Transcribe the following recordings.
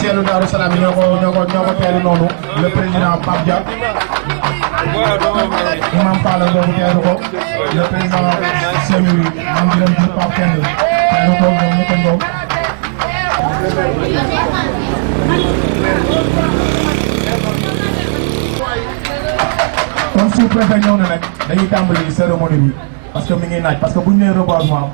officiel Darou Salam ñoo ko teelu noonu le président Pape Dia imam Pala boobu teelu ko le président Semi Mame Birame Diouf Pape Kende teelu ko ñoom ñu ko ndoom comme sous-préfet ñëw na nag dañuy tàmbali cérémonie bi parce que mi ngi naaj parce que bu ñu nee reboisement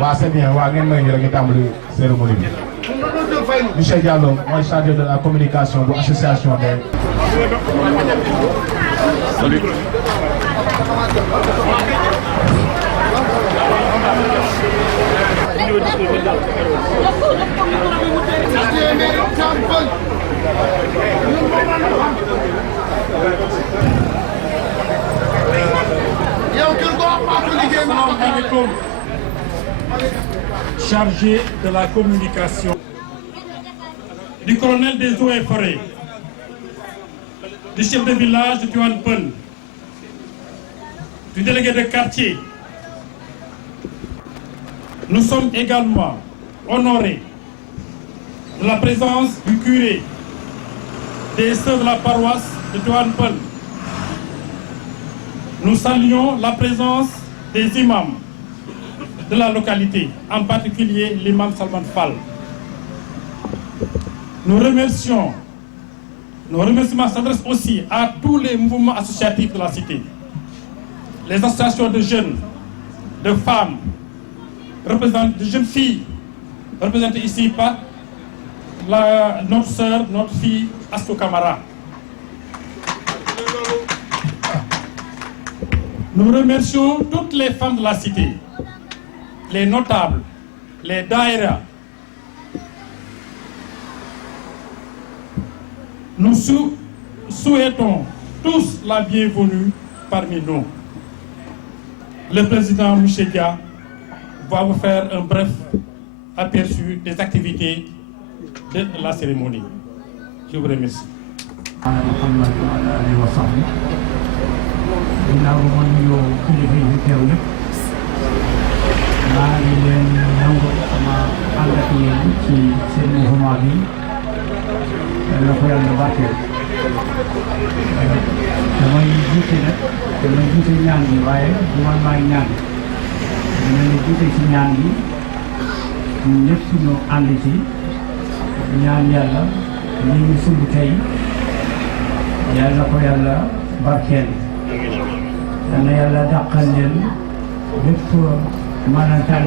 waaw c'est bien waaw ngeen may ñu rek ñu tàmbali cérémonie bi. Monsieur Diallo mooy chargé de la communication bu association des. Salut. Chargé de la communication du colonel des eaux et forêts, du chef de village de Tivaouane Peulh, du délégué de quartier. Nous sommes également honorés de la présence du curé, des sœurs de la paroisse de Tivaouane Peulh. Nous saluons la présence des imams de la localité, en particulier l'imam Salman Fall. Nos remerciements s'adressent aussi à tous les mouvements associatifs de la cité, les associations de jeunes, de femmes, de jeunes filles, représentées ici par notre sœur, notre fille Astou Camara. Nous remercions toutes les femmes de la cité, les notables, les daïras. Nous souhaitons tous la bienvenue parmi nous. Le président Mouchedia va vous faire un bref aperçu des activités de la cérémonie. Je vous remercie. ginnaaw ba ma nuyoo kilifa yi fi teew yëpp maa ngi leen nangu ma ànd ak yéen ci seen mouvement bi la ko yàlla barkeel damay jiite ñaan gi waaye du man maay ñaan dama leen jiite ci ñaan gi ñun ñëpp suñu ànd ci ñaan yàlla li ñu sumb tey yàlla ko yàlla barkeel yal na yàlla dàqal leen lépp maanaam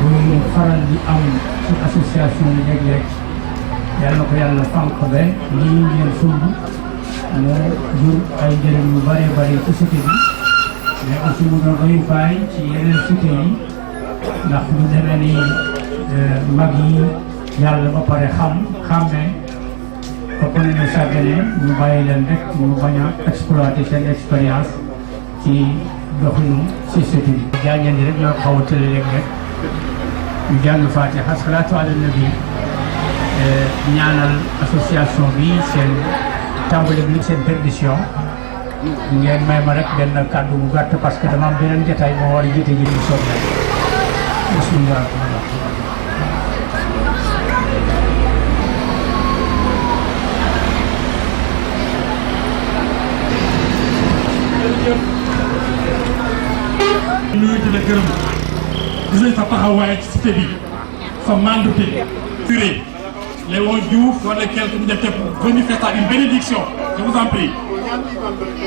buy faral di am ci association yi léeg-léeg yal na ko yàlla fànq ba lii ngeen sumb mu jur ay njëriñ yu bëree bëri ci cité bi mais aussi mu doon royukaay ci yeneen cité yi ndax lu demee ni mag yi yàlla ba pare xàmmee fokk nañu sàggane ñu bàyyi leen rek ñu bañ a exploiter seen expérience ci doxinu société bi. jàngeen di rek ñoo xaw a tële rek ñu jàng Fatiha salaatu ala nabi ñaanal association bi seen tàmbali bi seen perdition ngeen may ma rek benn kàddu bu gàtt parce que dama am beneen jotaay moo war a jiite ji ñu soog leen bismillah. nuyu di la gërëm gis nañ sa taxawaay ci cité bi sa mandute curé Léon Diouf wala quelqu'un de def venu faire ça une bénédiction je vous en prie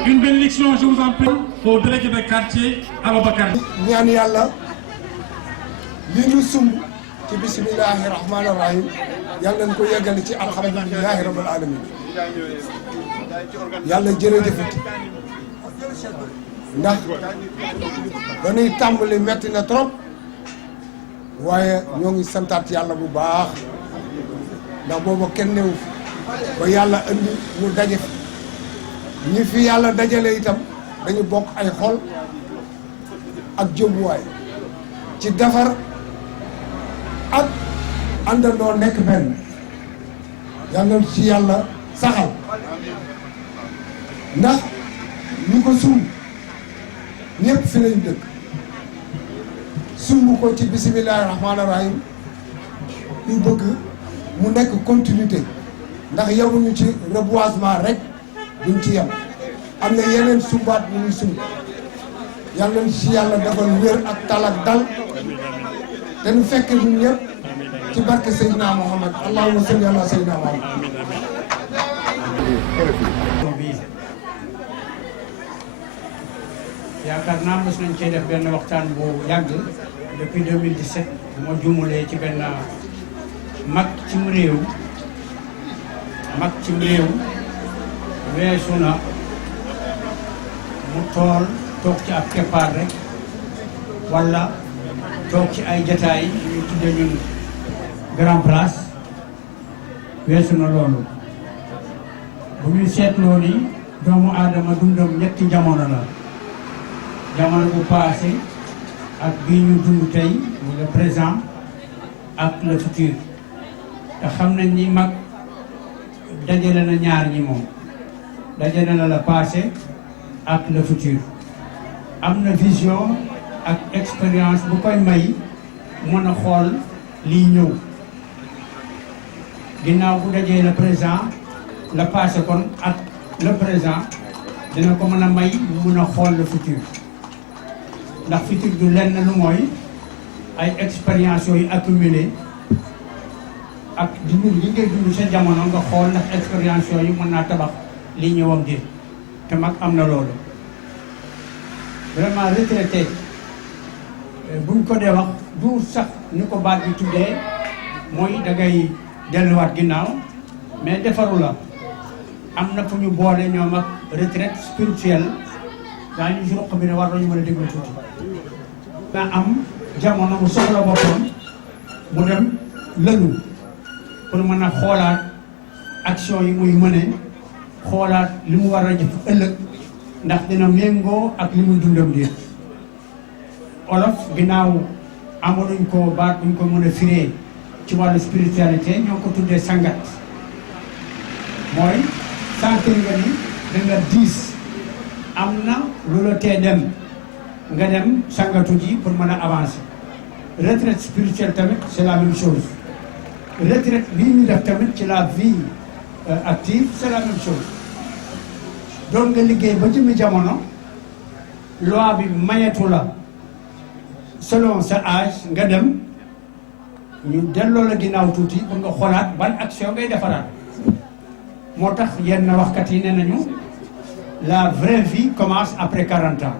une bénédiction je vous en prie au délégué de quartier Ababacar ñaan yàlla li ñu sumb ci bismillahi rahmaani rahim yàlla nañ ko yeggali ci alhamdulilahi rabbil alamin yàlla jërëjëfati ndax dañuy tàmbali metti na trop waaye ñoo ngi santaat yàlla bu baax ndax booba kenn newu fi ba yàlla indi ñu daje fi ñi fi yàlla dajale itam dañu bokk ay xol ak jëmuwaay ci defar ak àndandoo nekk benn yàlla ci yàlla saxal ndax ñu ko sumb ñëpp fi lañu dëkk sumb ko ci bisimilahi rahmaani rahim ñu bëgg mu nekk continuité ndax yemuñu ci reboisement rek duñ ci yem am na yeneen sumbaat yu ñuy sumb yàlla ci yàlla defal wér ak tal ak dal te nu fekke ñun ñëpp ci barke Seydina Muhammad allahumma salli ala Seydina Muhammad. yaakaar naa mos nañ cee def benn waxtaan bu yàgg depuis 2017 bu ma jumulee ci benn mag cim réew weesu na mu toog ci ab keppaar rek wala toog ci ay jataay ñu tuddee ñun grand place weesu na loolu bu ñuy seetloo ni doomu aadama dundam ñetti jamono la jamono bu passé ak bii ñu dund tey muy le présent ak le futur te xam nañ ni mag dajale na ñaar ñi moom dajale na le passé ak le futur am na vision ak expérience bu koy may mën a xool lii ñëw ginnaaw bu dajee le présent le passé kon ak le présent dina ko mën a may mun a xool le futur ndax futur du lenn lu mooy ay expérience yooyu accumulé ak di dund li ngay dund sa jamono nga xool ndax expérience yooyu mën naa tabax li ñëwam di te mag am na loolu vraiment retraité buñ ko dee wax du sax ni ko baat bi tuddee mooy da ngay delluwaat ginnaaw mais defaru la am na fu ñu boole ñoom ak retraite spirituelle daañu si roq bi ne war nañu mën a déglu tuuti. na am jamono mu soxla boppam mu dem lëlu pour mën a xoolaat action yi muy mëne xoolaat li mu war a jëf ëllëg ndax dina méngoo ak li muy dundam déet olof ginnaaw amaluñ ko baat buñ ko mën a firee ci wàllu spiritualité ñoo ko tuddee sangat mooy sentir nga ni da nga diis am na lu la tee dem nga dem sangatu ji pour mën a avancer retraite spirituelle tamit c'est la même chose retraite bii ñu def tamit ci la vie active c'est la même chose doon nga liggéey ba jëmmi jamono loi bi mayetu la selon sa âge nga dem ñu delloo la ginnaaw tuuti pour nga xoolaat ban action ngay defaraat moo tax yenn waxkat yi nee nañu la vraie vie commence après 40 ans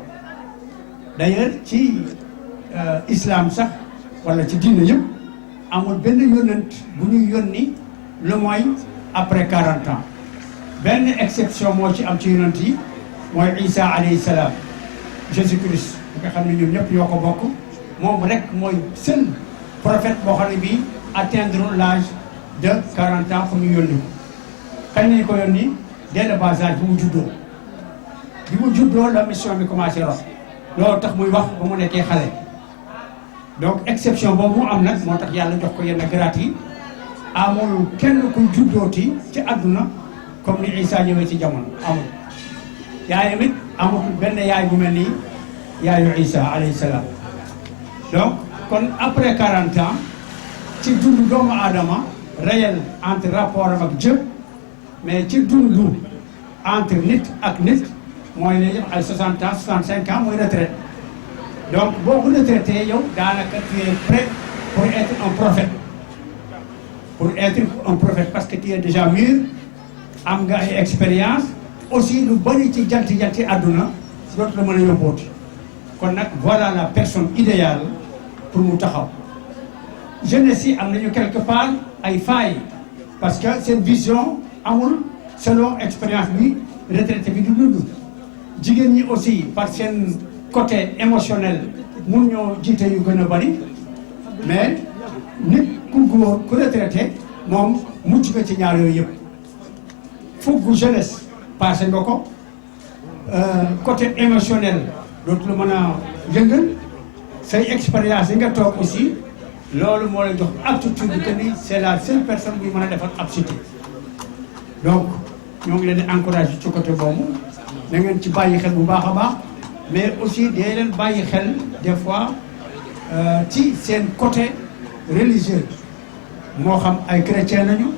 d'ailleurs ci islam sax wala ci diine yëpp amul benn yónnent bu ñuy yónni lu mooy après 40 ans benn exception moo ci am ci yónnent yi mooy Isa alayhi salaam Jésus Christ bi nga xam ne ñun ñëpp ñoo ko bokk moom rek mooy seul prophète boo xam ne bii atteindre l'âge de 40 ans pour ñu yónni ko kañ lañ ko yónni dès le bas âge bi mu juddoo la mission bi commencé rox loolu tax muy wax ba mu nekkee xale donc exception boobu mu am nag moo tax yàlla jox ko yenn grade yi amul kenn kuy juddooti ci àdduna comme ni Isa ñëwee ci jamono amul yaayam it amul benn yaay bu mel ni yaayu Isa alayhi salaam donc kon après 40 ans ci dundu doomu aadama réel entre rapport am ak Dieu mais ci dundu entre nit ak nit mooy ne yëpp ay 60 ans 65 ans mooy retraite donc boo ko retraité yow daanaka tu es prêt pour être un prophète parce que tu es déjà mûr am nga ay expérience aussi lu bari ci janti àdduna dootu la mën a yóbbooti kon nag voilà la personne idéale pour mu taxaw jeunesse yi am nañu quelque part ay failles parce que seen vision amul selon expérience bi retraité bi du dund jigéen ñi aussi par seen côté émotionnel mun ñoo jiite yu gën a bari mais nit ku góor ku retraité moom mucc nga ci ñaar yooyu yëpp fukk jeunesse passé nga ko côté émotionnel dootu la mën a yëngal say expérience yi nga toog aussi loolu moo lay jox aptitude que ni c'est la seule personne buy mën a defar ab cité donc ñoo ngi leen di encourager ci côté boobu na ngeen ci bàyyi xel bu baax a baax mais aussi dee leen bàyyi xel des fois ci seen côté religieux moo xam ay chrétien nañu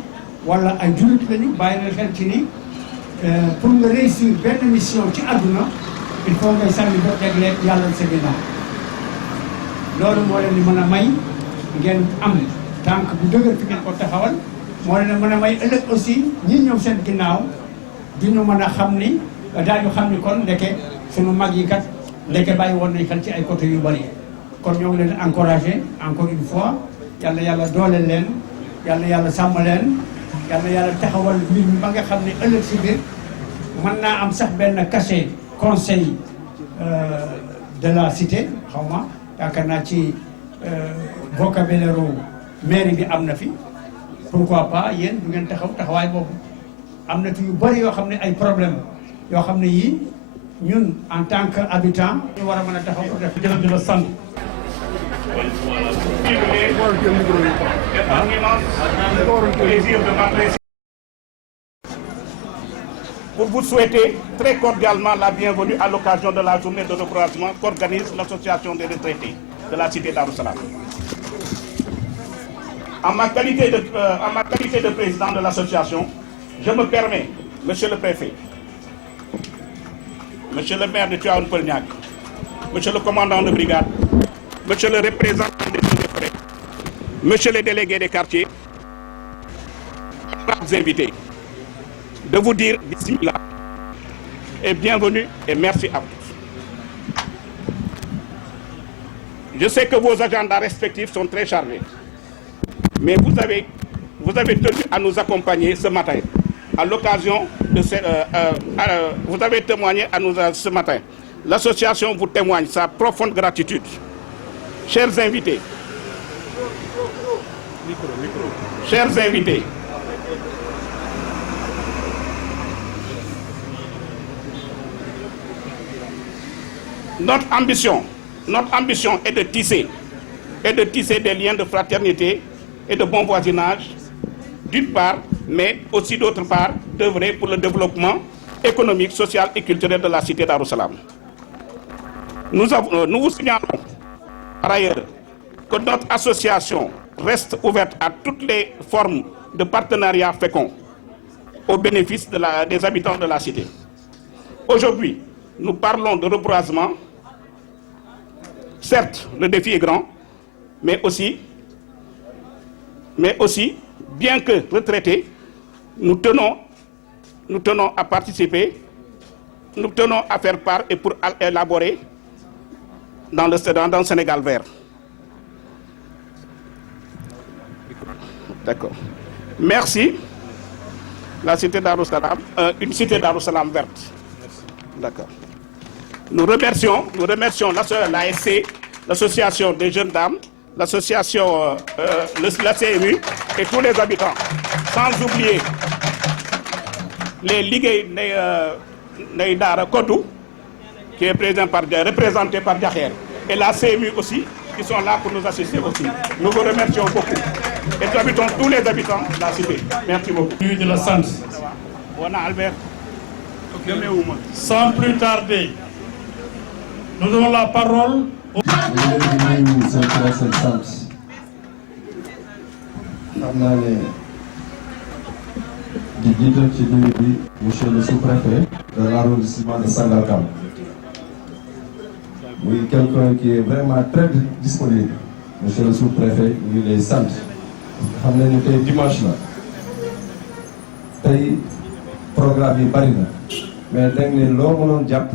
wala ay jullit lañu bàyyi leen xel ci ni pour nga réussir benn mission ci àdduna il faut ngay sànni ba tegleeg yàlla sa ginnaaw loolu moo leen di mën a may ngeen am tànk bu dëgër fi ngeen ko taxawal moo leen mën a may ëllëg aussi ñi ñëw seen ginnaaw duñu mën a xam ni daañu xam ni kon ndeke sunu mag yi kat ndeke bàyyi woon nañ xel ci ay côté yu bari kon ñoo ngi leen encouragé encore une fois yàlla dooleel leen yàlla sàmm leen yàlla taxawal mbir mi ba nga xam ne ëllëg si biir mën naa am sax benn cachet conseil de la cité xaw ma yaakaar naa ci vocabulaire mairie bi am na fi pourquoi pas yéen du ngeen taxawaay boobu am na fi yu bari yoo xam ne ay problème yoo xam ne yii ñun en tant que habitant ñu war a mën a taxaw pour def jërëjëf di la sant. Pour vous souhaiter très cordialement la bienvenue à l'occasion de la journée de recroisement qu'organise l'association des retraités de la cité Darou Salam. En ma qualité de président de l'association, je me permets, monsieur le préfet, monsieur le maire de Tivaouane-Peulh-Niaga, monsieur le commandant de brigade, monsieur le représentant des eaux et forêts, monsieur les délégués des quartiers, honorables invités, de vous dire d'ici là et bienvenue et merci à tous. Je sais que vos agendas respectifs sont très chargés, mais vous avez tenu à nous accompagner ce matin à l'occasion de vous avez témoigné à nous ce matin l'association vous témoigne sa profonde gratitude. Chers invités, notre ambition est de tisser des liens de fraternité et de bon voisinage, d'une part, mais aussi d'autre part, d'œuvrer pour le développement économique, social et culturel de la cité Darou-Salam. Nous vous signalons par ailleurs que notre association reste ouverte à toutes les formes de partenariat fécond au bénéfice des habitants de la cité. Aujourd'hui, nous parlons de reboisement. Certes, le défi est grand, mais aussi, bien que retraités, nous tenons à participer, nous tenons à faire part et pour élaborer dans le Sénégal vert. D'accord. Merci. La cité Darou-Salam, une cité Darou-Salam verte. D'accord. Nous remercions l'ASC, l'association des jeunes dames, l'association, la CMU et tous les habitants. Sans oublier les ligues Neydara Kodou, qui est représenté par Diakher, et la CMU aussi, qui sont là pour nous assister aussi. Nous vous remercions beaucoup. Et nous habitons tous les habitants de la cité. Merci beaucoup. De la santé. Albert. Sans plus tarder, nous donnons la parole au... Monsieur le sous-préfet de l'arrondissement de Sangalkam. Oui, quelqu'un qui est vraiment très disponible. Monsieur le sous-préfet, il est sant. Xam nañu tey dimanche la. Tey programme yi bari na. Mais dañ ne loo mënoon jàpp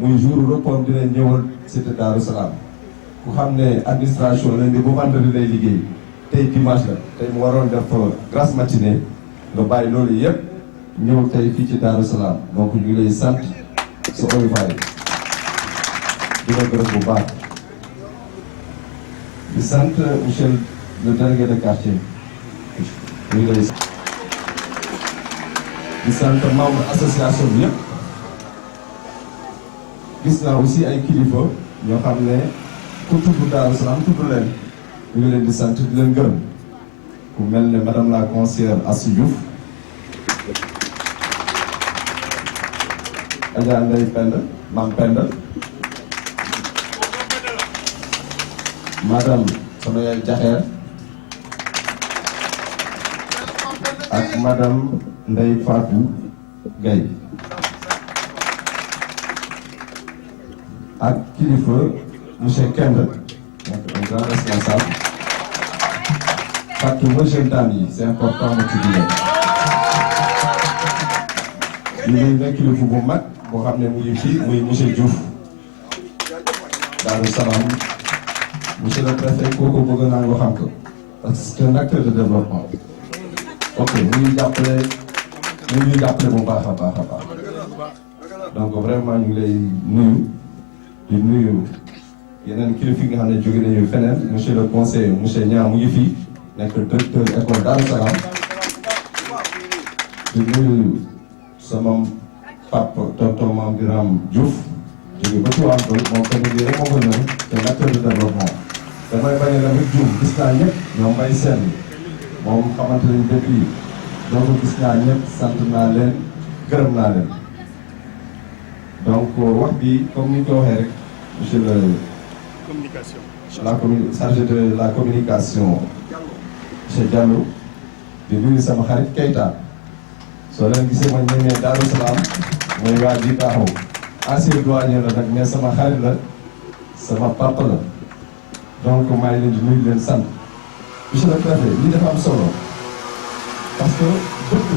muy jour repos bi leen ñëwal cité Darou-Salam. Ku xam ne administration lundi bu vendredi lay liggéey. Tey dimanche la. Tey mu waroon def grasse matinée. Nga bàyyi loolu yëpp ñëw tey fii ci Darou-Salam. Donc ñu lay sant sa oyofaay. di la gërëm bu baax. Di sant monsieur le délégué de quartier. ñu lay sant. Di sant membre association bi yëpp. Gis naa aussi ay kilifa ñoo xam ne ku tudd Darou-Salam tudd leen. ñu ngi leen di sant di leen gërëm. ku mel ne madame la conseillère Assou Diouf. Adja Ndeye Penda Mam Penda. madame sama yaay Diakher ak madame Ndeye Fatou Gaye ak kilifa monsieur Kende donc un grand responsable parce que jeune dame yi c'est important ma tudd leen ñu nekk kilifa bu mag boo xam ne mu ngi fii muy monsieur Diouf Darou-Salam. Monsieur le préfet kooku bëgg naa nga xam ko parce que c'est un acteur de développement. Ok mu ngi jàppale bu baax a baax a baax donc vraiment ñu ngi lay nuyu di nuyu yeneen kilifa yi nga xam ne jóge nañu feneen monsieur le conseiller monsieur Niang mu ngi fii nekk directeur école Darou-Salam di nuyu sama papa tonton Mame Birame Diouf jóge ba ci wàllu moom tamit rek moo ko ñëw c'est un acteur de développement. damay bañ a demee Diouf gis naa ñëpp ñoom may seen moom xamante nañ depuis donc gis naa ñëpp sant naa leen gërëm naa leen donc wax bi comme ni ñu ko waxee rek monsieur le chargé de la communication monsieur Diallo di nuyu sama xarit Keita soo leen gisee ma ñemee Darou-Salam mooy waa ji taxaw ancien douanier la nag mais sama xarit la sama papa la. donc maa ngi leen di nuyu leen sant monsieur le préfet lii dafa am solo parce que dëkk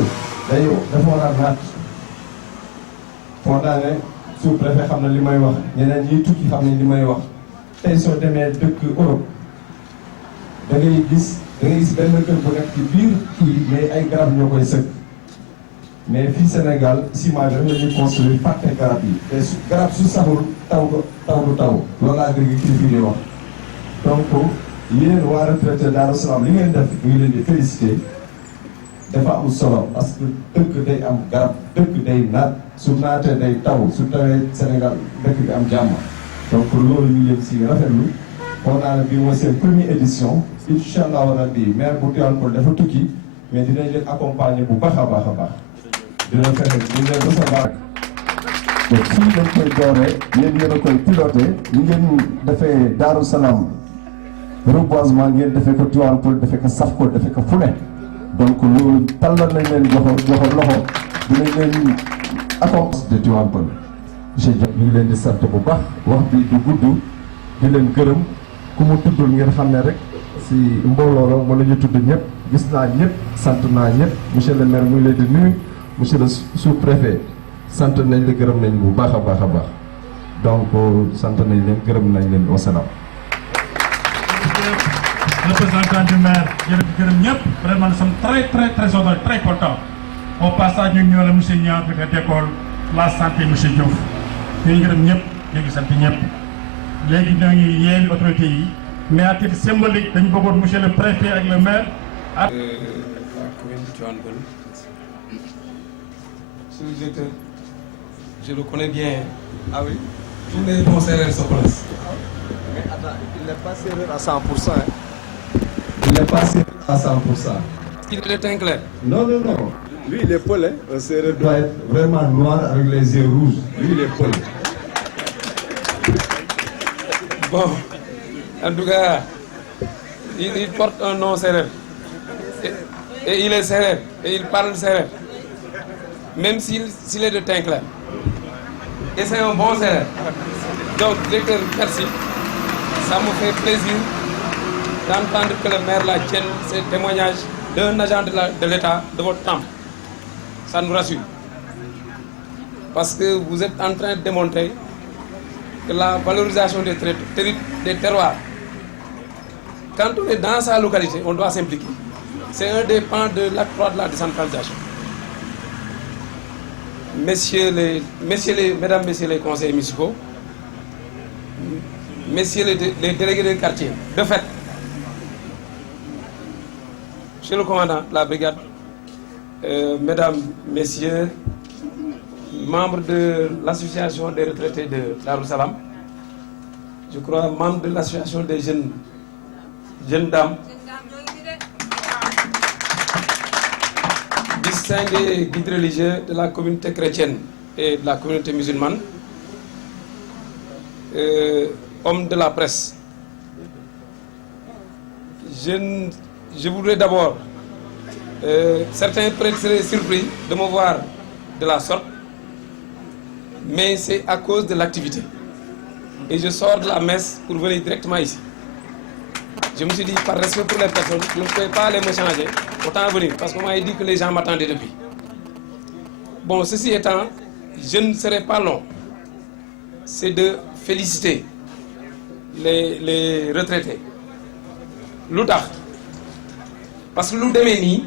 dafa war a naat foo naa ne sous-préfet xam na li may wax ñeneen ñiy tukki xam ne li may wax tey soo demee dëkk Europe da ngay gis benn kër bu nekk ci biir kii mais ay garab ñoo koy sëkk mais fii Sénégal ciment bi rek la ñuy construire fàtte garab yi te garab su saxul taw du taw loolu laa dégg kilifa di wax donc yéen waa retraité Darou Salam li ngeen def ñu ngi leen di félicité dafa am solo parce que dëkk day am garab dëkk day naat su naatee day taw su tawee Sénégal dëkk bi am jàmm donc loolu ñu leen si rafetlu on a bi mooy seen première édition incha allah rabbi maire bu Tivaouane Peulh dafa tukki mais dinañ leen accompagner bu baax a baax a baax dina fexe dinañ leen recevoir. donc fii dañ koy dooree yéen a koy piloté ñu ngeen defee Darou Salam reboisement ngeen defee ko Tivaouane Peulh defee ko saf ko defee ko fu ne donc loolu tàllal nañ leen joxo loxo dinañ leen accompagner de Tivaouane Peulh. monsieur Diop ñu ngi leen di sant bu baax wax bi du gudd di leen gërëm ku mu tuddul ngeen xam ne rek si mbooloo la wala ñu tudd ñëpp gis naa ñëpp sant naa ñëpp monsieur le maire mu ngi leen di nuyu monsieur le sous-préfet sant nañ la gërëm nañ bu baax a baax a baax donc sant nañ leen gërëm nañ leen wasalaam. représentant du maire gërëm ñëpp vraiment nous sommes très honorés très contents au passage ñu ñëw la monsieur Niang bi nga décolle la santé monsieur Diouf ñu ngi gërëm ñëpp ñu ngi sant ñëpp léegi ñoo ngi yeewi autorités yi mais à titre symbolique dañu bëggoon monsieur le préfet ak le maire ak la commune de Tivaouane Peulh. Ce directeur, je le connais bien. Ah oui? Tous les bons sérères se connaissent. Mais attends, il n'est pas sérieux à 100%. Il n'est pas sérieux à 100%. Il est teint clair. Non. Lui, il est peul, hein. Un sérieux doit être vraiment noir avec les yeux rouges. Lui, il est peul. Bon, en tout cas, il porte un nom sérère. Et il est sérère. Et il parle sérère. Même s'il est de teint clair. Et c'est un bon sérère. Donc, directeur, merci. Ça me fait plaisir d'entendre que le maire la tienne ces témoignages d'un agent de l'État de votre temps. Ça nous rassure. Parce que vous êtes en train de démontrer que la valorisation des terroirs, quand on est dans sa localité, on doit s'impliquer. C'est un des pans de l'acte 3 de la décentralisation. Mesdames, messieurs les conseillers municipaux, messieurs les délégués de quartier, de fait, monsieur le commandant de la brigade, mesdames, messieurs, membres de l'association des retraités de Darou Salam, je crois membres de l'association des jeunes dames, distingués guides religieux de la communauté chrétienne et de la communauté musulmane, hommes de la presse. Je voudrais d'abord, certains peut-être seraient surpris de me voir de la sorte, mais c'est à cause de l'activité. Et je sors de la messe pour venir directement ici. Je me suis dit, par respect pour les personnes, je ne pouvais pas aller me changer, autant venir, parce qu'on m'a dit que les gens m'attendaient depuis. Bon, ceci étant, je ne serai pas long. C'est de féliciter les retraités. L'outar. Parce que l'Oudéméni,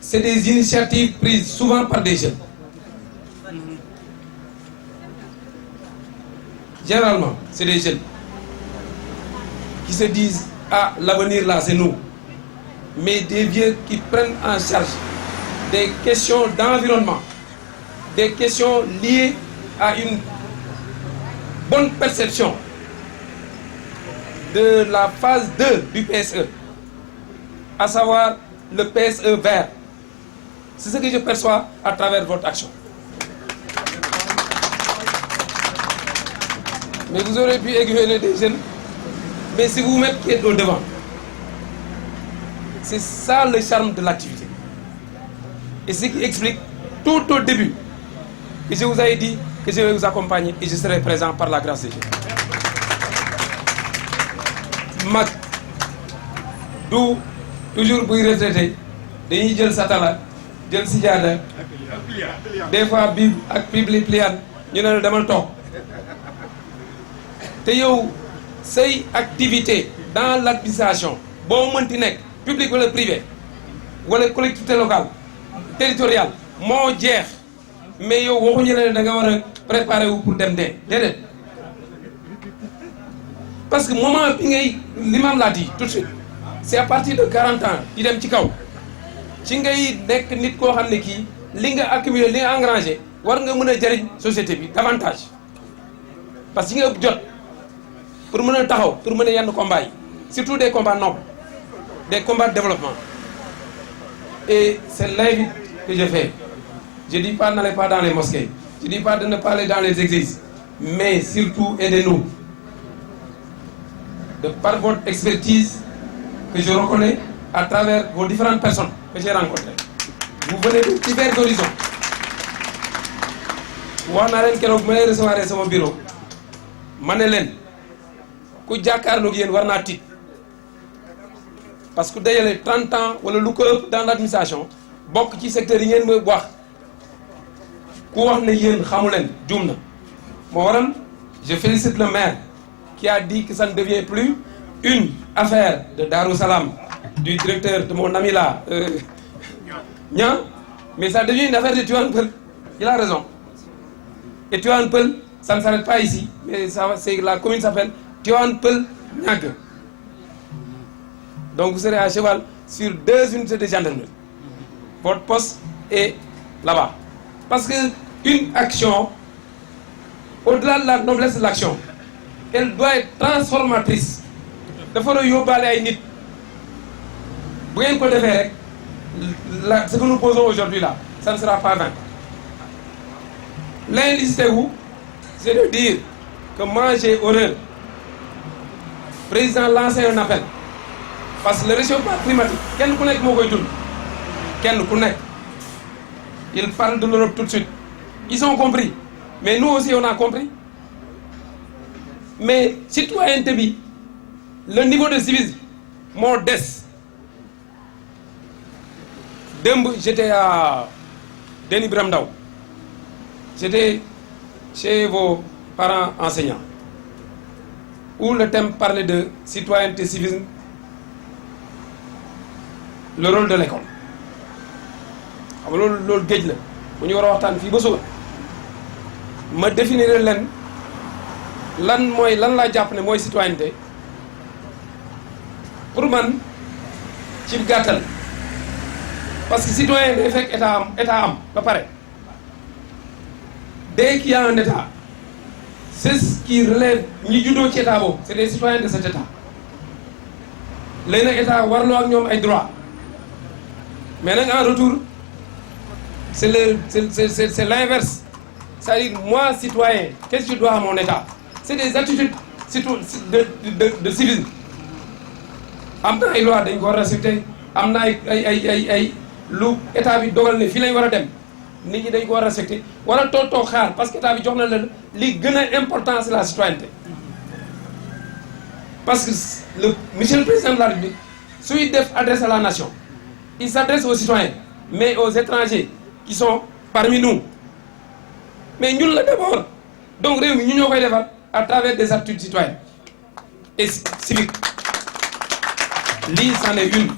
c'est des initiatives prises souvent par des jeunes. Généralement, c'est des jeunes qui se disent « Ah, l'avenir là, c'est nous ». Mais des vieux qui prennent en charge des questions d'environnement, des questions liées à une bonne perception de la phase 2 du PSE, à savoir le PSE vert. C'est ce que je perçois à travers votre action. Mais vous aurez pu aiguiller des jeunes, mais si vous vous mettez au devant, c'est ça le charme de l'activité. Et ce qui explique tout au début que je vous avais dit que je vais vous accompagner et je serai présent par la grâce de Dieu. Mag, d'où toujours pour y retraiter, dañuy jël satala, jël sijaada, des fois Bible ak Bible pliane, ñu ne la demal toog. Te yow say activité dans l'administration boo mënti nekk public wala privé wala collectivité locale territoriale moo jeex mais yow waxuñu la ne da nga war a préparer wu pour dem dee déedéet parce que moment bi ngay l'imam l'a dit tout de suite c'est à partir de 40 ans di dem ci kaw ci ngay nekk nit koo xam ne kii li nga accumulé li nga engrangé war nga mën a jëriñ société bi davantage parce que nga ëpp jot pour mën a taxaw pour mën a yenn combat yi surtout des combats nobles des combats de développement et c'est l'invite que je fais. Je dis pas n'allez pas dans les mosquées, je dis pas de ne pas aller dans les églises, mais surtout aidez-nous de par votre expertise que je reconnais à travers vos différentes personnes que j'ai rencontrées. Vous venez de divers horizons. wax naa leen keroog ma lay recevoir sama bureau ma ne leen ku jàkkaarloog yéen war naa tiit parce que dajale 30 ans wala lu ko ëpp dans l'administration bokk ci secteur yi ngeen ma wax ku wax ne yéen xamu leen juum na moo waral je félicite le maire qui a dit que ça ne devient plus une affaire de Darou Salam du directeur de mon ami là Niang, mais ça devient une affaire de Tivaouane Peulh. Il a raison. Et Tivaouane Peulh, ça ne s'arrête pas ici, mais la commune s'appelle Tivaouane Peulh Niague. Donc vous serez à cheval sur 2 unités de gendarmerie. Votre poste est là-bas. Parce que une action, au-delà de la noblesse de l'action, elle doit être transformatrice. Il faut que vous ayez nit. Vous voyez quoi de faire? Ce que nous posons aujourd'hui là, ça ne sera pas vain. L'inlicité où, c'est de dire que moi j'ai horreur. Le président lance un appel. Parce que le réchauffement climatique, quel connaît quel connaît. Il parle de l'Europe tout de suite. Ils ont compris. Mais nous aussi on a compris. Mais citoyen Tébi, le niveau de civisme modeste. J'étais à Denis Bramdao. J'étais chez vos parents enseignants. Où le thème parlait de citoyenneté, civisme, le rôle de l'école. Alors, le gage là, on y aura waxtaan fii ba suba. Ma définir leen lan laa jàpp ne mooy citoyenneté pour man ci gàttal. Parce que citoyen day fekk état am ba pare dès qu'il y a un état c'est ce qui relève ñi juddoo ci état boobu c'est des citoyens de cet état léegi nag état warloo ak ñoom ay droits mais nag en retour c'est l'inverse c'est-à-dire moi citoyen qu'est-ce que je dois à mon état c'est des attitudes de civisme am na ay lois dañ ko war a respecter am na ay lu état bi dogal ne fii lañ war a dem nit ñi dañ ko war a respecter wala toog xaar parce que état bi jox na la li gën a important c'est la citoyenneté parce que monsieur le président de la République suy def adresse à la nation il s'adresse aux citoyens mais aux étrangers qui sont parmi nous mais ñun la d'abord donc réew mi ñu ñoo koy defar à travers des attitudes citoyennes et civiques lii c'en est une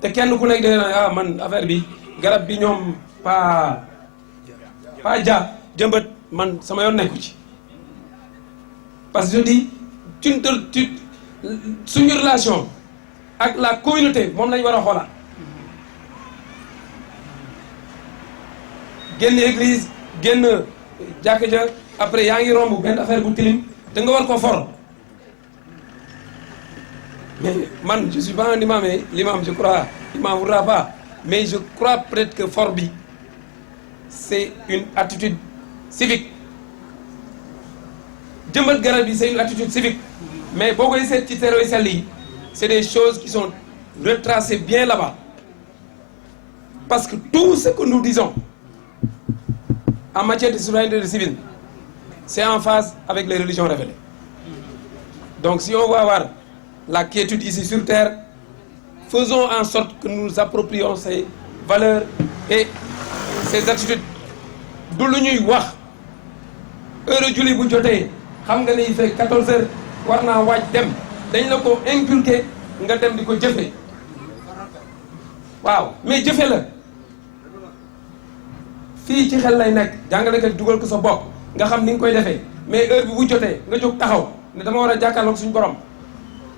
te kenn ku nekk dina man affaire bi garab bi ñoom pas jëmbat man sama yoon nekku ci parce que je dis suñu relation ak la communauté moom lañu war a xoolaat génn église génn jàkka ja après yaa ngi romb benn affaire bu tilim te nga war ko for mais man je suis pas un imam mais l'imam je crois il m'en voudra pas mais je crois peut-être que for bi c'est une attitude civique jëmbat garab bi c'est une attitude civique mais boo koy seet ci téere sell yi c'est des choses qui sont retracées bien là-bas parce que tout ce que nous disons en matière de citoyenneté et de civisme c'est en phase avec les religions révélées donc si on va avoir la quiétude ici sur terre faisons en sorte que nous nous approprions ces valeurs et ces attitudes du lu ñuy wax heure julli bu jotee xam nga ne il fait 14 heures war naa waaj dem dañ la ko inculquer nga dem di ko jëfe waaw mais jëfe la fii ci xel lay nekk jàngalekat dugal ko sa bopp nga xam ni nga koy defee mais heure bi bu jotee nga jóg taxaw ne dama war a jàkkaarloog suñu borom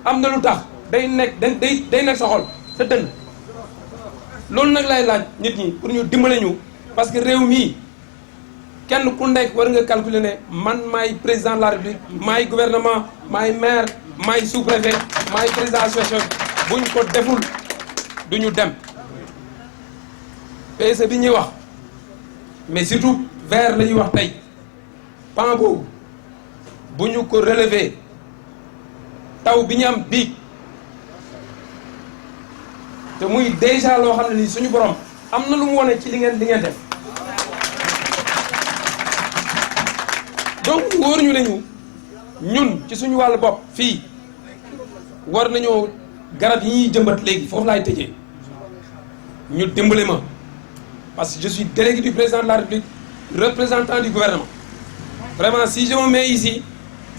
am na lu tax day nekk day nekk sa xol sa dënn loolu nag lay laaj nit ñi pour ñu dimbale ñu parce que réew mii kenn ku nekk war nga calculer ne man maay président de la république maay gouvernement maay maire maay sous-préfet maay président association buñ ko deful duñu dem PSE bi ñuy wax mais surtout vert la ñuy wax tey pan boobu bu ñu ko relever taw bi ñu am biig te muy déjà loo xam ne nii suñu borom am na lu mu wone ci li ngeen def donc wóor ñu ne ñun ci suñu wàllu bopp fii war nañoo garab yi ñuy jëmbat léegi foofu laay tëjee ñu dimbali ma parce que je suis délégué du président de la République représentant du gouvernement vraiment si je me mets ici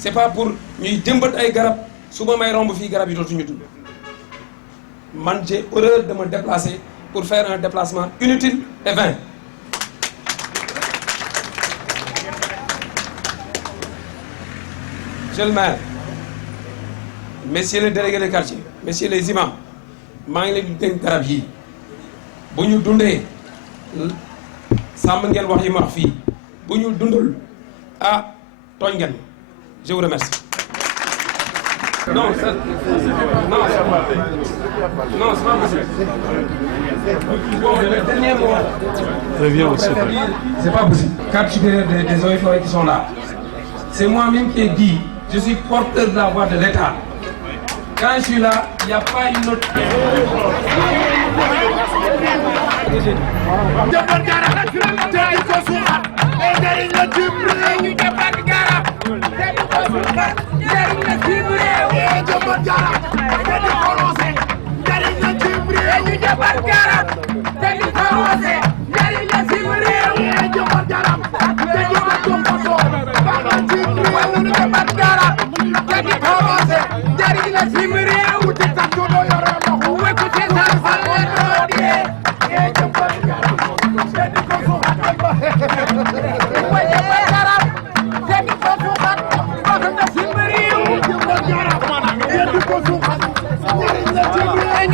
c'est pas pour ñuy jëmbat ay garab suba may romb fii garab yi dootuñu dund man j'ai horreur de me déplacer pour faire un déplacement inutile et vain. Monsieur le maire, messieurs les délégués de quartier, messieurs les imams, maa ngi leen di dénk garab yi bu ñu dundee sàmm ngeen wax yi ma wax fii bu ñu dundul ah tooñ ngeen je vous remercie. Non, ça, non, c'est pas possible. Bon, le dernier mot. Très bien, c'est pas possible. 4 supérieurs des eaux et forêts qui sont là. C'est moi-même qui ai dit, je suis porteur de la voix de l'État. Quand je suis là, il n'y a pas une autre. Ay,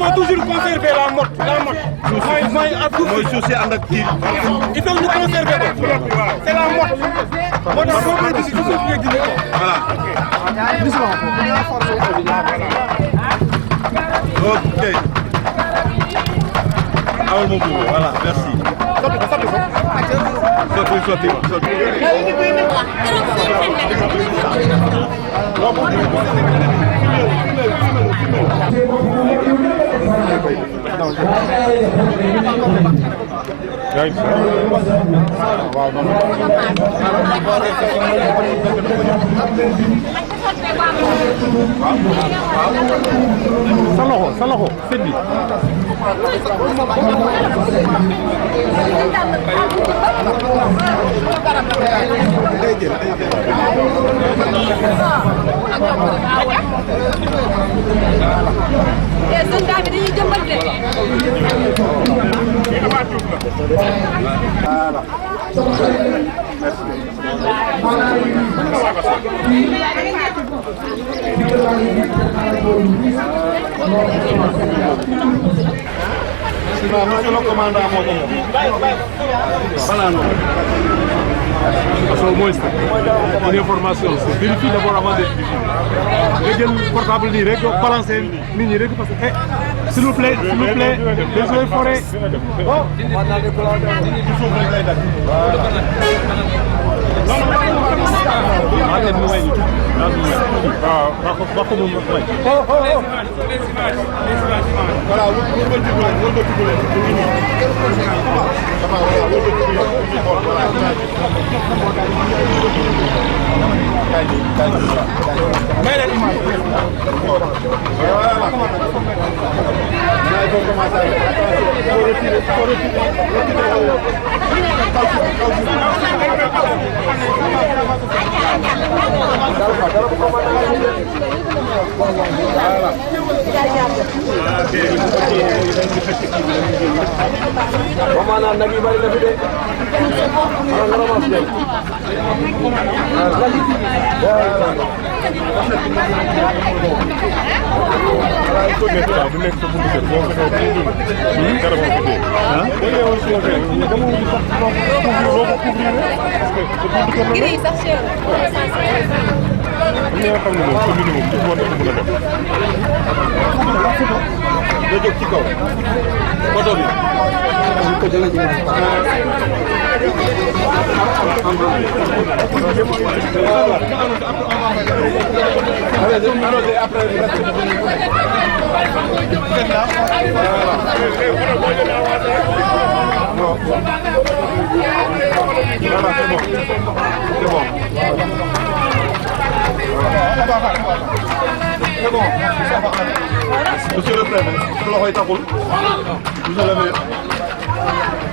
faut toujours conserver la mode. mooy suuf si ànd ak kii. il faut ñu conserver ko. c'est la mode. moo tax boo koy gis suuf si nga gis ko. voilà. ok. awal ma buubu voilà merci. sotti. sa loxo sëñ bi. Monsieur le commandant moo ko moom. Voilà non. Parce que au moins une information se vérifie d'abord avant d'être diffusée. nga jël portable nii rek balancer nit ñi rek parce que s'il vous plaît les eaux et forêts. Mana nag yi bari na fi de nga ramas de Monsieur le préfet,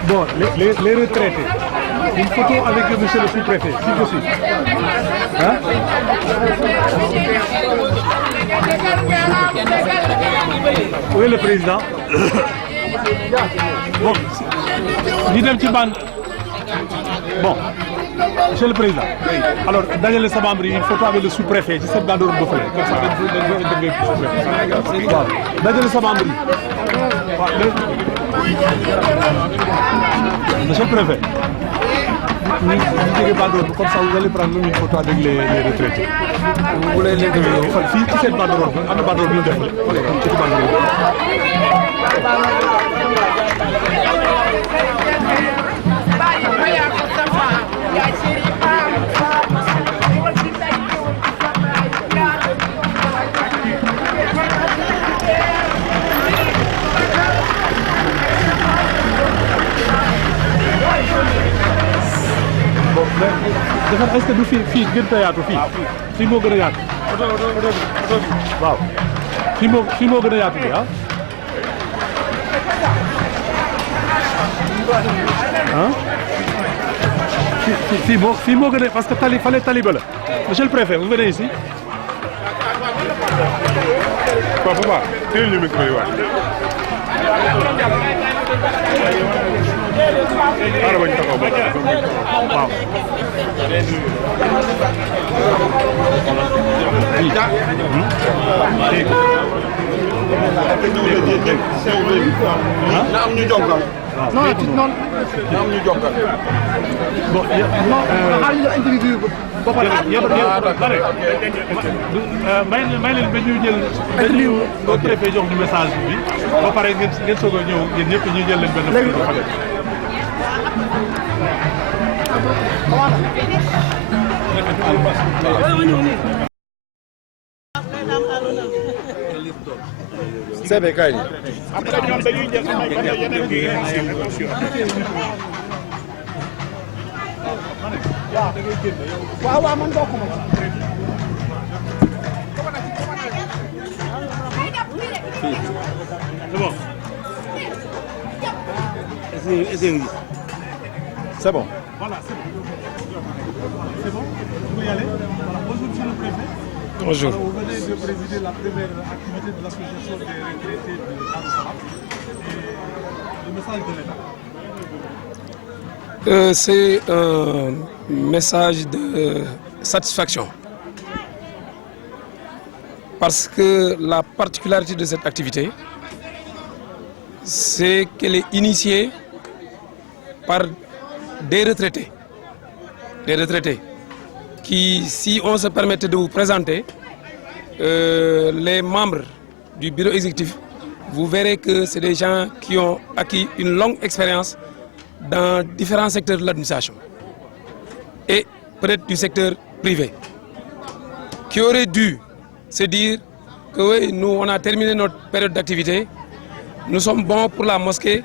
bon, les retraités, une photo avec monsieur le sous-préfet, si possible. Hein? Où est le président? Bon, bon, monsieur le président. Alors, Daniel le Sabambri, une photo avec le sous-préfet, c'est cette banderole de fleurs. Comme ça, Daniel le Sabambri. Monsieur le préfet. Comme ça, vous allez prendre une photo avec les retraités. Vous voulez l'interviewer? Fille, qui c'est cette banderole? Une banderole bien défaite. Cette banderole. Est-ce que du fii gën a yaatu fii moo gën a yaatu. waaw fii moo gën a yaatu bi ah. fii moo gën a parce que fale taliba la. Monsieur le préfet vous venez ici. Papa teel ñu micro yi waay. Ara bañ taxaw ba waaw. Dégg na am ñu jonkal. non non. na am ñu jonkal. bon non xaaral ñu interview ba pare. may leen ba ñu jël. interview ba préfet jox ñu message bi ba pare ngeen soog a ñëw yéen ñëpp ñu jël leen benn. Sebe kaay. Après ñoom dañuy jël yeneen waaw waaw man bokk ma. C'est bon. C'est bon. Voilà, c'est bon. C'est bon? Vous pouvez y aller? Voilà. Bonjour, monsieur le préfet. Bonjour. Alors, vous venez de présider la première activité de l'association des retraités de Darou Salam. Et le message de l'État. C'est un message de satisfaction. Parce que la particularité de cette activité, c'est qu'elle est initiée par des retraités. Des retraités qui, si on se permettait de vous présenter les membres du bureau exécutif, vous verrez que c'est des gens qui ont acquis une longue expérience dans différents secteurs de l'administration et peut-être du secteur privé, qui auraient dû se dire que oui, nous on a terminé notre période d'activité, nous sommes bons pour la mosquée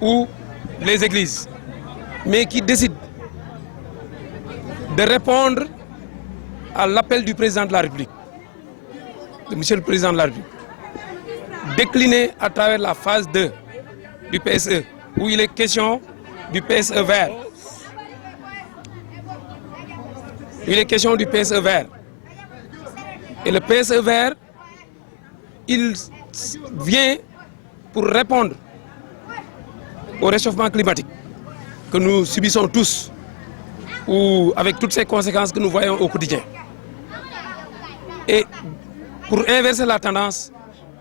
ou les églises, mais qui décident de répondre à l'appel du président de la République, de monsieur le président de la République, décliné à travers la phase 2 du PSE, où il est question du PSE vert. Il est question du PSE vert. Et le PSE vert, il vient pour répondre au réchauffement climatique que nous subissons tous, ou avec toutes ces conséquences que nous voyons au quotidien. Et pour inverser la tendance,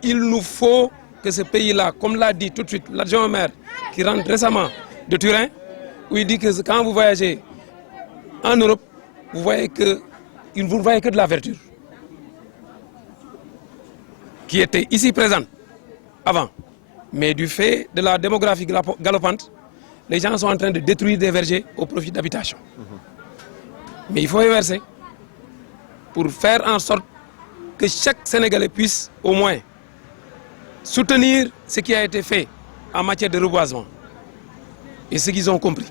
il nous faut que ce pays-là, comme l'a dit tout de suite l'adjoint au maire qui rentre récemment de Turin, où il dit que quand vous voyagez en Europe, vous voyez que vous ne voyez que de la verdure qui était ici présente avant. Mais du fait de la démographie galopante, les gens sont en train de détruire des vergers au profit d'habitation. Mais il faut inverser pour faire en sorte que chaque Sénégalais puisse au moins soutenir ce qui a été fait en matière de reboisement et ce qu'ils ont compris.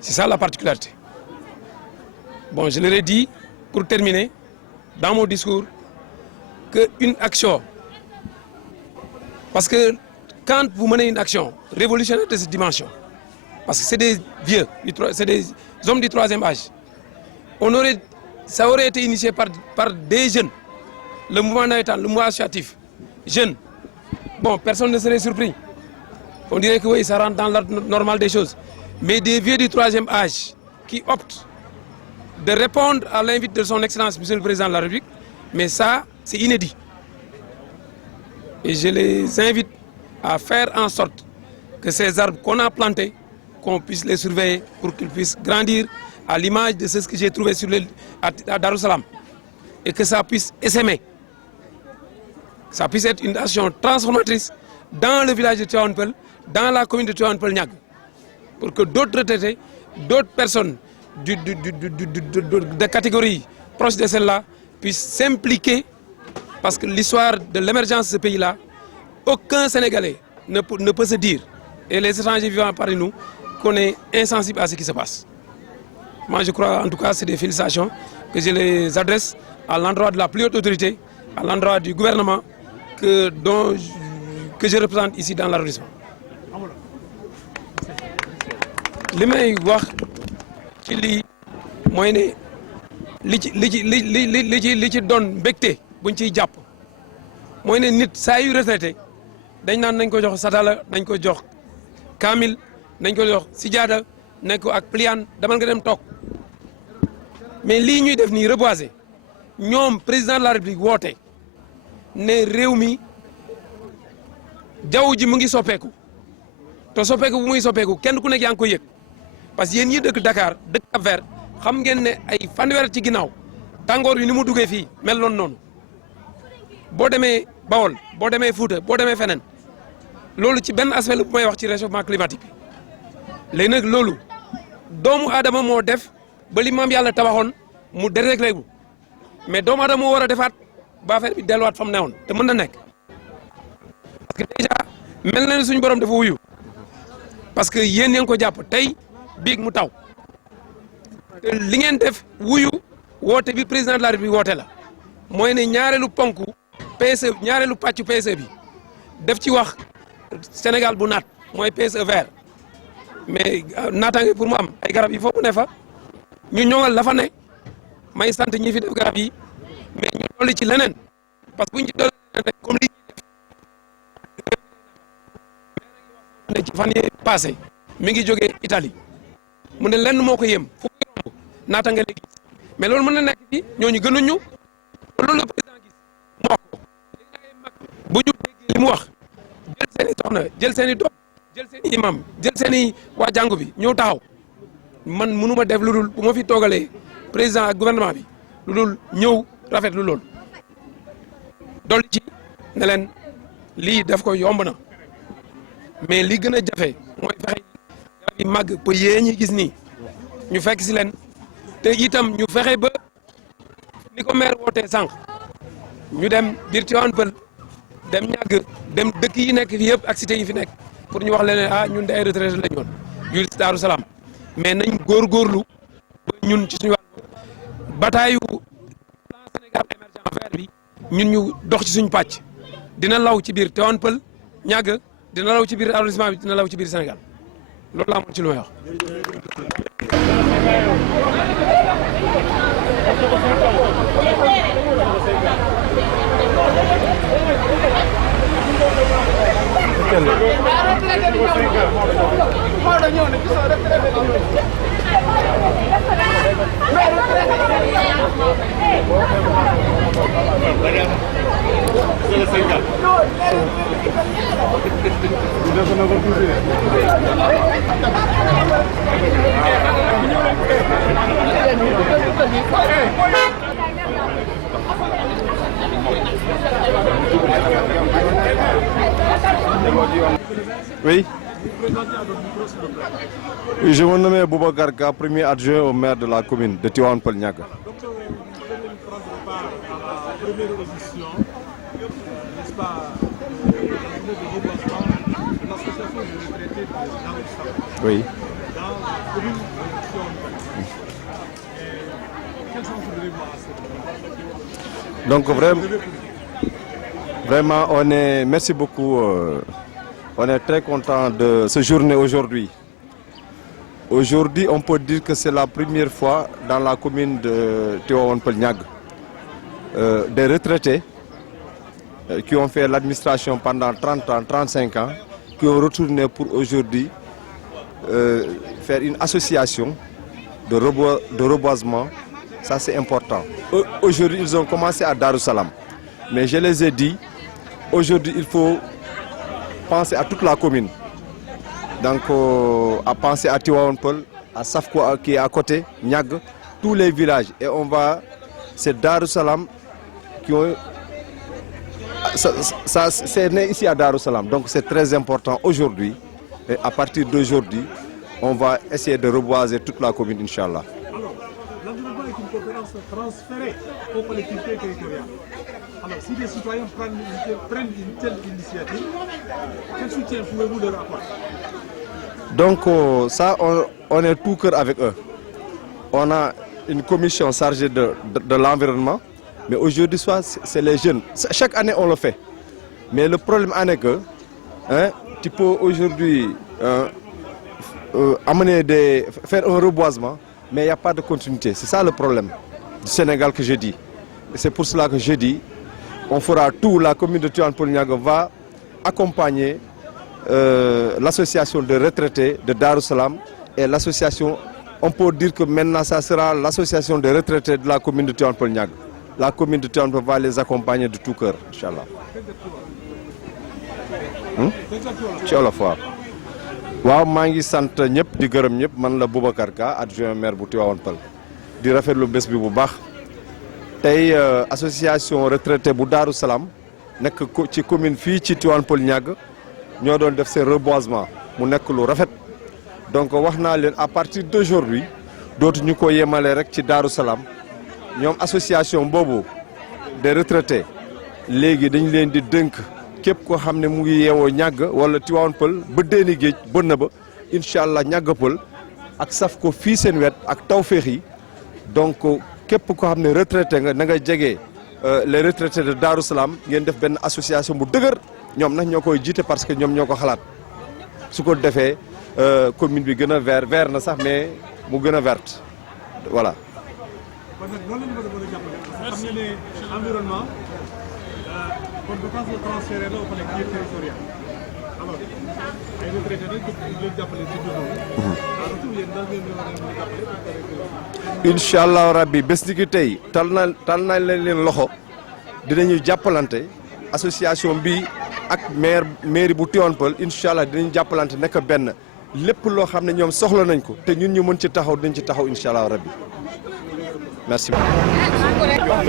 C'est ça la particularité. Bon, je leur ai dit, pour terminer, dans mon discours, qu'une action, parce que quand vous menez une action révolutionnaire de cette dimension, parce que c'est des vieux, c'est des hommes du troisième âge, ça aurait été initié par des jeunes, le mouvement naïtan, le mouvement associatif, jeunes. Bon, personne ne serait surpris. On dirait que oui, ça rentre dans l'ordre normal des choses. Mais des vieux du troisième âge qui optent de répondre à l'invite de son Excellence, Monsieur le Président de la République, mais ça, c'est inédit. Et je les invite à faire en sorte que ces arbres qu'on a plantés, qu'on puisse les surveiller pour qu'ils puissent grandir à l'image de ce que j'ai trouvé à Darou Salam. Et que ça puisse essaimer. Ça puisse être une action transformatrice dans le village de Tivaouane-Peulh, dans la commune de Tivaouane-Peulh-Niague, pour que d'autres retraités, d'autres personnes de catégories proches de celle-là puissent s'impliquer, parce que l'histoire de l'émergence de ce pays-là, aucun Sénégalais ne peut se dire, et les étrangers vivant parmi nous, qu'on est insensible à ce qui se passe. Moi je crois, en tout cas, c'est des félicitations que je les adresse à l'endroit de la plus haute autorité, à l'endroit du gouvernement que je représente ici dans l'arrondissement. li may wax ci lii mooy ne li ci doon mbégte buñ ciy jàpp mooy ne nit saa yu retraité dañ naan nañ ko jox satala nañ ko jox kaamil nañ ko jox sijaada nañ ko ak pliaan damal nga dem toog mais lii ñuy def nii reboiser ñoom président de la République woote ne réew mi jaww ji mu ngi soppeeku te soppeeku bu muy soppeeku kenn ku nekk yaa ngi koy yëg parce que yéen ñi dëkk Dakar dëkk Cap-Vert xam ngeen ne ay fanweer ci ginnaaw tàngoor yi ni mu duggee fii mel noonu boo demee Bawol boo demee Fuuta boo demee feneen loolu ci benn aspect la bu may wax ci réchauffement climatique bi léegi nag loolu doomu aadama moo def ba li maam yàlla tabaxoon mu déréglé wu mais doomu aadama moo war a defaat ba affaire bi delluwaat fa mu newoon te mën na nekk parce que déjà mel na ni suñu borom dafa wuyu parce que yéen yaa ngi ko jàpp tey biig mu taw te li ngeen def wuyu woote bi président de la République woote la mooy ne ñaareelu ponk PSE ñaareelu pàccu PSE bi def ci wax Sénégal bu naat mooy PSE vert mais naataange pour mu am ay garab yi foofu ne fa ñu ñoŋal la fa ne may sant ñi fi def garab yi mais ñu dolli ci leneen parce que bu ñu ci dolli leneen rek comme li ne ci fan yii passé mi ngi jógee Italie mu ne lenn moo ko yem fu muy romb naataange léegi mais loolu mën na nekk ci ñooñu gënuñu loolu la président gis mu wax ko bu ñu déggee li mu wax jël seen i soxna jël seen i doom jël seen i imam jël seen i waa jàngu bi ñëw taxaw man mënu ma def lu dul bu ma fi toogalee président ak gouvernement bi lu dul ñëw rafetlu loolu dolli ci ne leen lii def ko yomb na mais li gën a jafe mooy fexe garab yi màgg ba yee ñi gis nii ñu fekk si leen te itam ñu fexe ba ni ko maire wootee sànq ñu dem biir Tivaouane Peulh dem ñàgg dem dëkk yi nekk fi yëpp ak cité yi fi nekk pour ñu wax leen ah ñun de ay retraité lañu woon yu Daaru Salaam mais nañ góorgóorlu ba ñun ci suñu wàll bataayu plan Sénégal émergent vert bi ñun ñu dox ci suñu pàcc dina law ci biir Tivaouane Peulh ñàgg dina law ci biir arrondissement bi dina law ci biir Sénégal loolu laa amoon ci lu may wax. Oui. Oui, je me nomme Boubacar Ka, premier adjoint au maire de la commune de Tivaouane Peulh Niaga. Oui. Donc vraiment on est, merci beaucoup, on est très content de ce journée aujourd'hui. Aujourd'hui, on peut dire que c'est la première fois dans la commune de Tivaouane Peulh Niaga des retraités qui ont fait l'administration pendant 30 ans, 35 ans, qui ont retourné pour aujourd'hui faire une association de reboisement. Ça, c'est important. Aujourd'hui, ils ont commencé à Darou Salam. Mais je les ai dit, aujourd'hui, il faut penser à toute la commune. Donc, à penser à Tivaouane Peulh, à Safko qui est à côté, Niaga, tous les villages. Et on va, c'est Darou Salam qui ont... Ça c'est né ici à Darou Salam. Donc, c'est très important aujourd'hui. Et à partir d'aujourd'hui, on va essayer de reboiser toute la commune, Inch'Allah. L'environnement est une compétence transférée aux collectivités territoriales. Alors, si les citoyens prennent une telle initiative, quel soutien pouvez-vous leur apporter? Donc, ça, on est tout cœur avec eux. On a une commission chargée de l'environnement, mais aujourd'hui, c'est les jeunes. Chaque année, on le fait. Mais le problème est que, tu peux aujourd'hui faire un reboisement, mais il n'y a pas de continuité. C'est ça le problème du Sénégal que je dis. C'est pour cela que je dis, on fera tout, la commune de Tivaouane Peulh Niaga va accompagner l'association de retraités de Darou Salam et l'association, on peut dire que maintenant ça sera l'association de retraités de la commune de Tivaouane Peulh Niaga. la commune de Tivaouane Peulh va les accompagner de tout cœur, Inch'Allah. ci wolof waaw maa ngi sant ñëpp di gërëm ñëpp man la Boubacar Ka adjoint maire bu Tivaouane Peulh di rafetlu bés bi bu baax tey association retraité bu Daaru Salaam nekk ci commune fii ci Tivaouane Peulh Niaga ñoo doon def seen reboisement mu nekk lu rafet donc wax naa leen à partir d'aujourd'hui dootuñu ko yemale rek ci Daaru Salaam ñoom association boobu des retraités léegi dañ leen di dënk képp koo xam ne mu ngi yeewoo Niaga wala Tivaouane Peulh ba Déni Géej bën na ba incha allah Niaga Peulh ak saf ko fii seen wet ak tawféex yi donc képp koo xam ne retraité nga na nga jege les retraités de Darou Salam ngeen def benn association bu dëgër ñoom nag ñoo koy jiite parce que ñoom ñoo ko xalaat su ko defee commune bi gën a vert na sax mais mu gën a verte voilà. kon nag noonu la ñu mën a jàppale xam nga ne environnement compétence de transfert la au collectivité territoriale alors ay retraités nag ñu leen jàppale ci biir yéen daal ngeen war a mën a jàppale incha allah rabbi bés ni ki tey tal nañ leen loxo dinañu jàppalante association bi ak mairie bu Tivaouane Peulh incha allah dinañu jàppalante nekk benn lépp loo xam ne ñoom soxla nañ ko te ñun ñu mën ci taxaw dinañ ci taxaw incha allah rabbi merci beaucoup.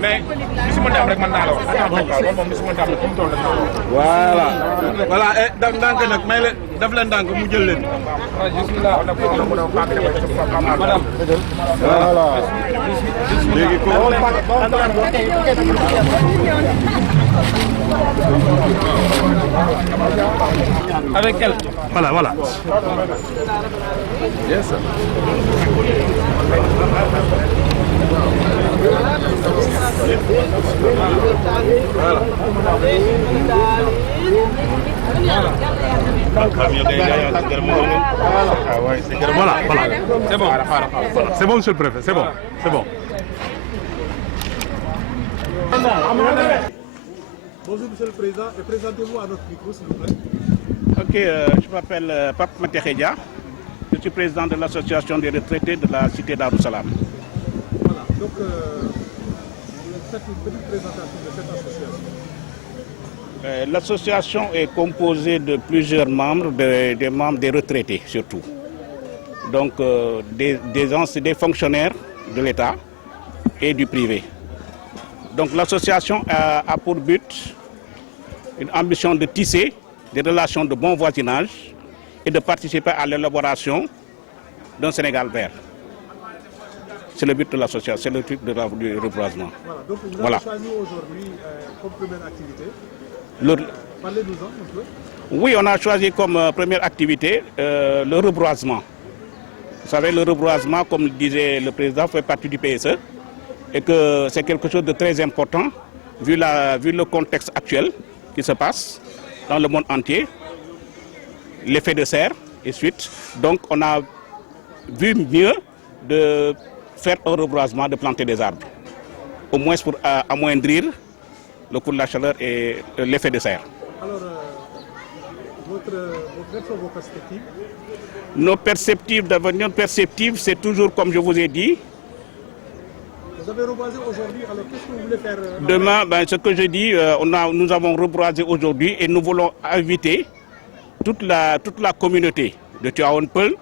mais gisuma dem rek mën naa la wax. moom gisuma dem rek toll voilà voilà ndànk nag may leen def leen ndànk mu jël leen. voilà léegi ko avec elle. Voilà. Yes, sir. Voilà. C'est bon. C'est bon, monsieur le préfet, c'est bon. Bonjour, monsieur le président, et présentez-vous à notre micro, s'il vous plaît. Ok, je m'appelle Pape Matérédia. Je suis président de l'association des retraités de la cité Darou Salam. Voilà, donc faites une petite présentation de cette association. L'association est composée de plusieurs membres, des membres des retraités surtout. Donc des fonctionnaires de l'État et du privé. Donc l'association a pour but une ambition de tisser des relations de bon voisinage et de participer à l'élaboration d'un Sénégal vert. C'est le but de l'association, c'est le truc du reboisement. Voilà, donc vous avez choisi aujourd'hui comme première activité. Parlez-nous-en un peu. Oui, on a choisi comme première activité le reboisement. Vous savez, le reboisement, comme le disait le président, fait partie du PSE et que c'est quelque chose de très important vu le contexte actuel qui se passe dans le monde entier, l'effet de serre et suite. Donc on a vu mieux de faire un reboisement, de planter des arbres, au moins pour amoindrir le coût de la chaleur et l'effet de serre. Alors, quelles sont vos perspectives? Nos perspectives d'avenir, c'est toujours comme je vous ai dit. Vous avez reboisé aujourd'hui, alors qu'est-ce que vous voulez faire demain? Ce que je dis, nous avons reboisé aujourd'hui et nous voulons inviter toute la communauté de Tivaouane Peulh,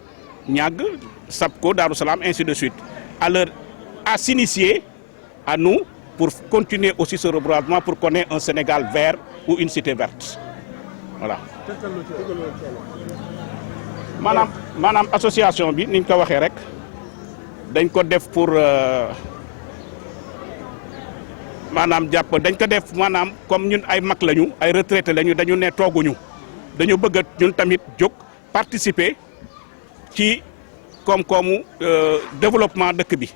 Niaga, Sapko, Darou Salam, ainsi de suite, à s'initier à nous pour continuer aussi ce reboisement pour qu'on ait un Sénégal vert ou une cité verte. Voilà. Madame association bi ni ñu ko waxee rek dañ ko def pour maanaam jàpp dañ ko def maanaam comme ñun ay mag lañu ay retraité lañu dañu ne tooguñu dañu bëgg ñun tamit jóg participer ci koom-koomu développement dëkk bi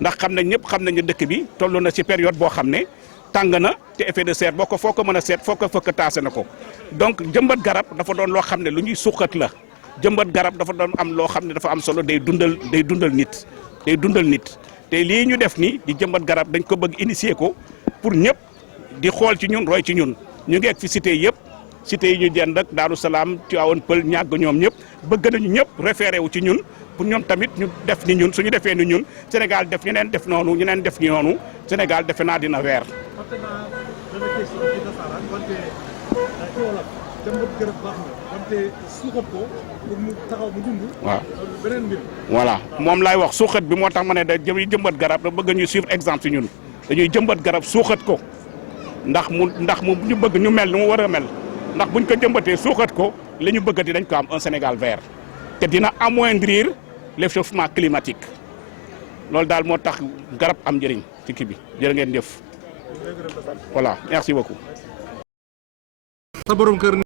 ndax ñëpp xam nañu dëkk bi toll na ci période boo xam ne tàng na te effet de serre foo ko mën a seet foo ko fëkk taase na ko donc jëmbat garab dafa doon loo xam ne lu ñuy suqat la jëmbat garab dafa doon am loo xam ne dafa am solo day dundal nit te lii ñu def ni di jëmbat garab dañ ko bëgg initier ko pour ñëpp di xool ci ñun roy ci ñun ñu ngi ak fi cité yëpp cité yi ñu jënd ak Daaru Salaam Tivaouane Peulh ñàgg ñoom ñëpp bëgg nañu ñëpp référé wu ci ñun pour ñoom tamit ñu def ni ñun suñu defee ni ñun Sénégal def ñeneen def noonu ñeneen def ni noonu Sénégal defe naa dina weer. waaw voilà moom laay wax suuxat bi moo tax ma ne da jëmbat garab da bëgg ñuy suivre exemple ci ñun dañuy jëmbat garab suuxat ko ndax mu ñu bëgg ñu mel ni mu war a mel ndax buñ ko jëmbatee suuxat ko li ñu bëggati dañ ko am un Sénégal vert te dina amoindrir l'échauffement climatique loolu daal moo tax garab am njëriñ ci kii bi jërë ngeen jëf voilà merci beaucoup. sa borom kër